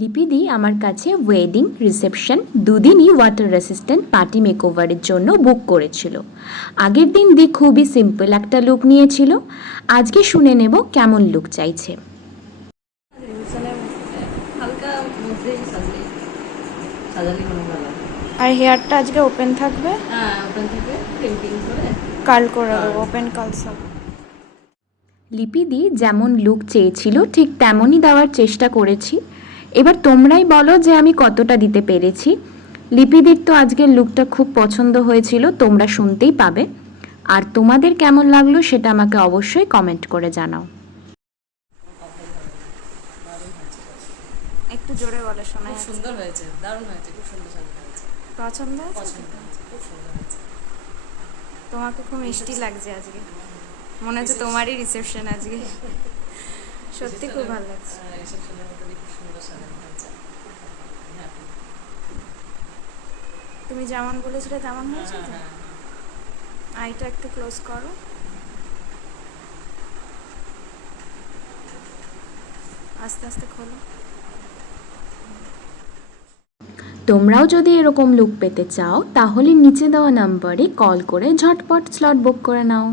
লিপিদি আমার কাছে wedding reception দুদিনই ওয়াটার রেসিস্ট্যান্ট পার্টি মেকওভারের জন্য বুক করেছিল। আগের দিন দি খুবই সিম্পল একটা লুক নিয়েছিল। আজকে শুনে নেব কেমন লুক চাইছে। আর হেয়ারটা আজকে ওপেন থাকবে, কার্ল করে দেবো, ওপেন কার্ল সব। লিপিদি যেমন লুক চেয়েছিল ঠিক তেমনই দেওয়ার চেষ্টা করেছি। এবার তোমরাই বলো যে আমি কতটা দিতে পেরেছি। লিপিদির তো আজকের লুকটা খুব পছন্দ হয়েছিল, তোমরা শুনতেই পাবে। আর তোমাদের কেমন লাগলো সেটা আমাকে অবশ্যই কমেন্ট করে জানাও। একটু জোরে বলে শোনা। খুব সুন্দর হয়েছে, দারুণ হয়েছে, খুব সুন্দর সাজানো হয়েছে। পছন্দ হয়েছে? পছন্দ হয়েছে, খুব সুন্দর হয়েছে। তোমাকে খুব মিষ্টি লাগছে আজকে, মনে হচ্ছে তোমারই রিসেপশন আজকে। সত্যি খুব ভালো লাগছে। রিসেপশনের মতনই খুব সুন্দর সাজানো হয়েছে। হ্যাপি। তুমি যেমন বলেছিলে তেমন হয়েছে তো? আইটা একটু ক্লোজ করো। আস্তে আস্তে খোলো। তোমরাও যদি এরকম লুক পেতে চাও তাহলে নিচে দেওয়া নম্বরে কল করে ঝটপট স্লট বুক করে নাও।